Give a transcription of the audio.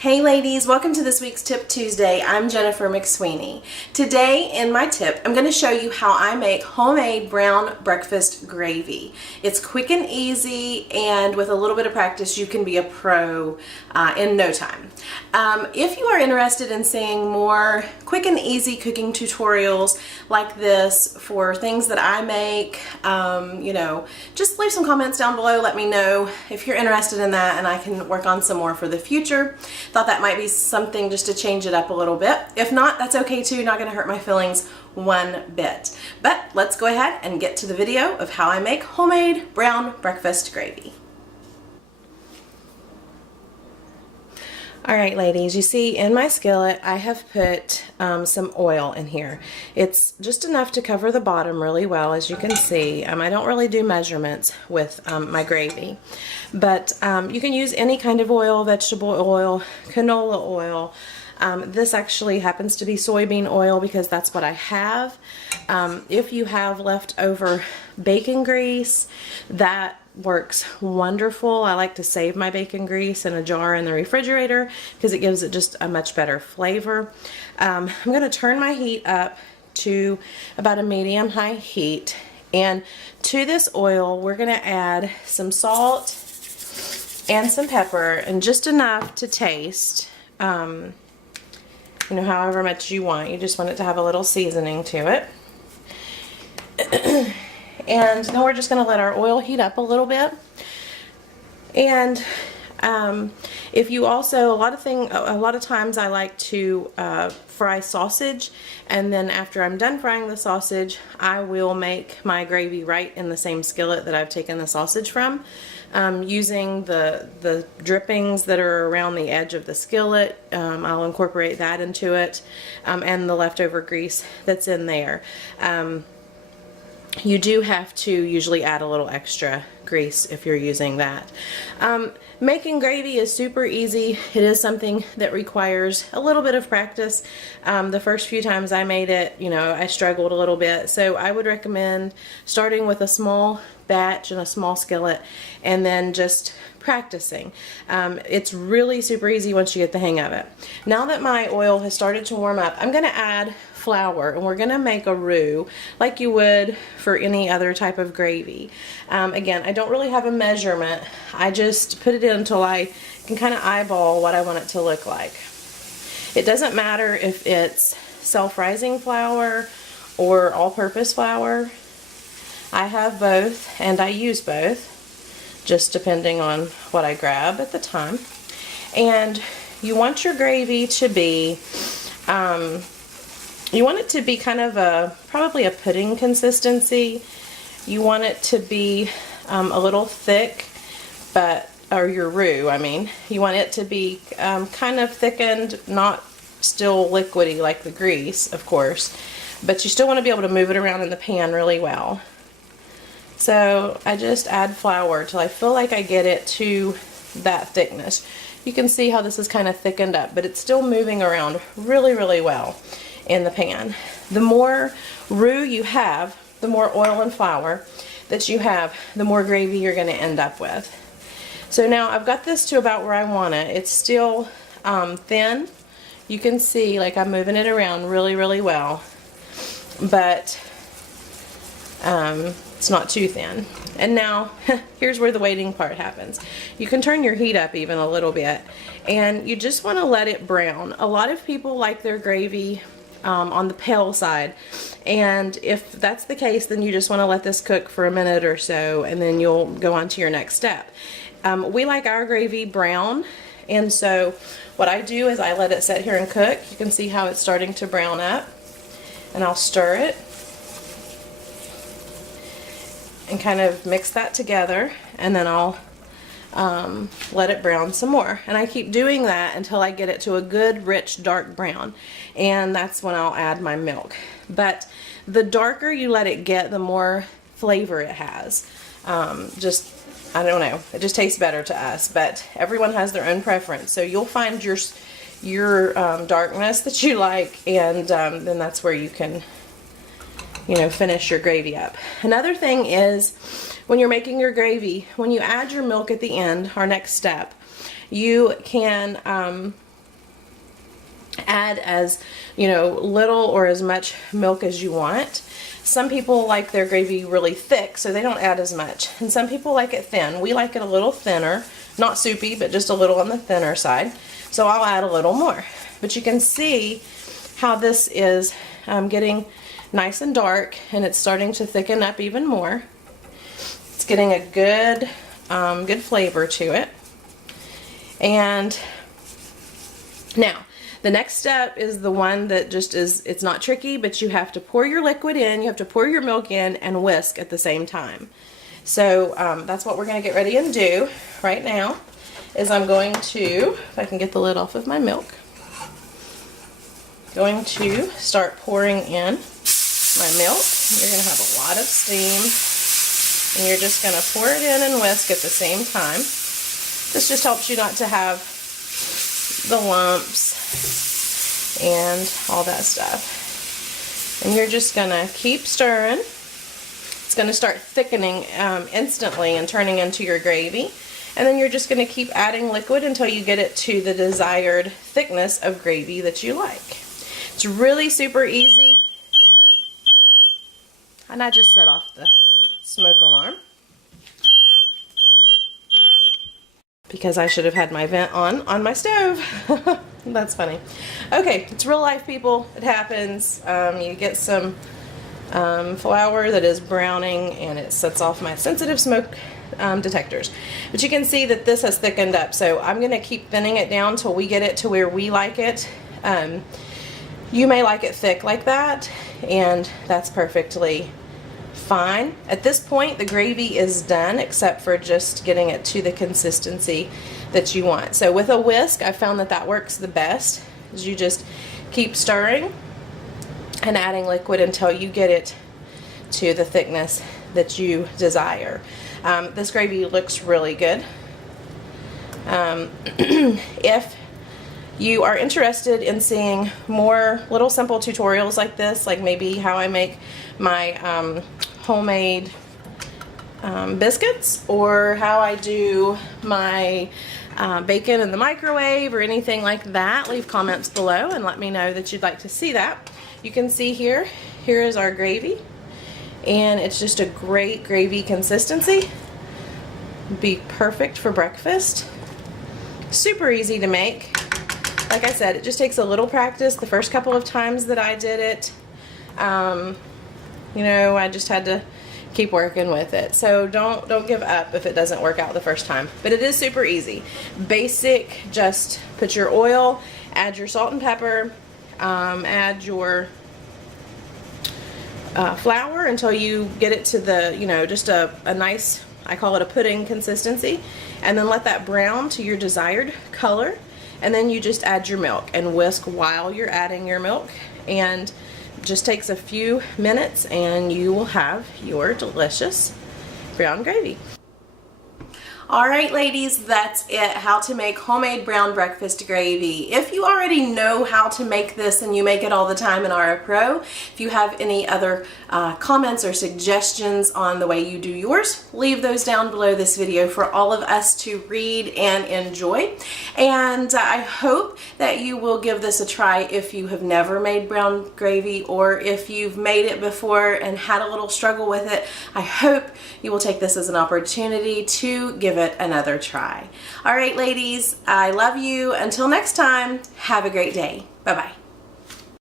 Hey ladies, welcome to this week's Tip Tuesday. I'm Jennifer McSweeney. Today in my tip, I'm going to show you how I make homemade brown breakfast gravy. It's quick and easy, and with a little bit of practice you can be a pro in no time. If you are interested in seeing more quick and easy cooking tutorials like this for things that I make, just leave some comments down below. Let me know if you're interested in that and I can work on some more for the future. Thought that might be something just to change it up a little bit. If not, that's okay too. Not going to hurt my feelings one bit. But let's go ahead and get to the video of how I make homemade brown breakfast gravy. Alright ladies, you see in my skillet I have put some oil in here. It's just enough to cover the bottom really well, as you can see. I don't really do measurements with my gravy, but you can use any kind of oil, vegetable oil, canola oil. This actually happens to be soybean oil because that's what I have. If you have leftover bacon grease, that works wonderful. I like to save my bacon grease in a jar in the refrigerator because it gives it just a much better flavor. I'm going to turn my heat up to about a medium-high heat, and to this oil we're going to add some salt and some pepper, and just enough to taste. However much you want. You just want it to have a little seasoning to it. And then we're just going to let our oil heat up a little bit. And if you also, a lot of times I like to fry sausage, and then after I'm done frying the sausage, I will make my gravy right in the same skillet that I've taken the sausage from, using the drippings that are around the edge of the skillet. I'll incorporate that into it, and the leftover grease that's in there. You do have to usually add a little extra grease if you're using that. Making gravy is super easy. It is something that requires a little bit of practice. The first few times I made it, I struggled a little bit. So I would recommend starting with a small batch and a small skillet and then just practicing. It's really super easy once you get the hang of it. Now that my oil has started to warm up, I'm going to add flour, and we're going to make a roux like you would for any other type of gravy. Again, I don't really have a measurement. I just put it in until I can kind of eyeball what I want it to look like. It doesn't matter if it's self-rising flour or all-purpose flour. I have both, and I use both, just depending on what I grab at the time. And you want your gravy to be you want it to be kind of probably a pudding consistency. You want it to be a little thick, or your roux, You want it to be kind of thickened, not still liquidy like the grease, of course, but you still want to be able to move it around in the pan really well. So I just add flour till I feel like I get it to that thickness. You can see how this is kind of thickened up, but it's still moving around really, really well in the pan. The more roux you have, the more oil and flour that you have, the more gravy you're going to end up with. So now I've got this to about where I want it. It's still thin. You can see like I'm moving it around really, really well, but it's not too thin. And now here's where the waiting part happens. You can turn your heat up even a little bit, and you just want to let it brown. A lot of people like their gravy on the pale side, and if that's the case, then you just want to let this cook for a minute or so, and then you'll go on to your next step. We like our gravy brown, and so what I do is I let it sit here and cook. You can see how it's starting to brown up, and I'll stir it and kind of mix that together, and then I'll let it brown some more, and I keep doing that until I get it to a good rich dark brown, and that's when I'll add my milk. But the darker you let it get, the more flavor it has. I don't know, it just tastes better to us, but everyone has their own preference, so you'll find your darkness that you like, and then that's where you can finish your gravy up. Another thing is, when you're making your gravy, when you add your milk at the end, our next step, you can Add as, you know, little or as much milk as you want. Some people like their gravy really thick, so they don't add as much. And some people like it thin. We like it a little thinner, not soupy, but just a little on the thinner side. So I'll add a little more. But you can see how this is getting nice and dark, and it's starting to thicken up even more. It's getting a good, good flavor to it. And now, the next step is the one that just is, it's not tricky, but you have to pour your liquid in, you have to pour your milk in and whisk at the same time. So that's what we're going to get ready and do right now, is I'm going to, if I can get the lid off of my milk, going to start pouring in my milk. You're going to have a lot of steam, and you're just going to pour it in and whisk at the same time. This just helps you not to have the lumps and all that stuff. And you're just going to keep stirring. It's going to start thickening instantly and turning into your gravy. And then you're just going to keep adding liquid until you get it to the desired thickness of gravy that you like. It's really super easy. And I just set off the smoke alarm because I should have had my vent on my stove. That's funny. Okay, it's real life, people. It happens. You get some flour that is browning, and it sets off my sensitive smoke detectors. But you can see that this has thickened up, so I'm going to keep thinning it down till we get it to where we like it. You may like it thick like that, and that's perfectly fine. At this point, the gravy is done, except for just getting it to the consistency that you want. So with a whisk, I found that that works the best, is you just keep stirring and adding liquid until you get it to the thickness that you desire. This gravy looks really good. If you are interested in seeing more little simple tutorials like this, like maybe how I make my homemade biscuits, or how I do my bacon in the microwave, or anything like that, leave comments below and let me know that you'd like to see that. You can see here is our gravy, and it's just a great gravy consistency. Be perfect for breakfast. Super easy to make. Like I said, it just takes a little practice. The first couple of times that I did it, you know, I just had to keep working with it. So don't give up if it doesn't work out the first time. But it is super easy. Basic, just put your oil, add your salt and pepper, add your flour until you get it to the, you know, just a nice, I call it a pudding consistency, and then let that brown to your desired color. And then you just add your milk and whisk while you're adding your milk, and just takes a few minutes and you will have your delicious brown gravy. Alright ladies, that's it. How to make homemade brown breakfast gravy. If you already know how to make this and you make it all the time and are a pro, if you have any other comments or suggestions on the way you do yours, leave those down below this video for all of us to read and enjoy. And I hope that you will give this a try if you have never made brown gravy, or if you've made it before and had a little struggle with it. I hope you will take this as an opportunity to give it another try. All right, ladies, I love you. Until next time, have a great day. Bye-bye.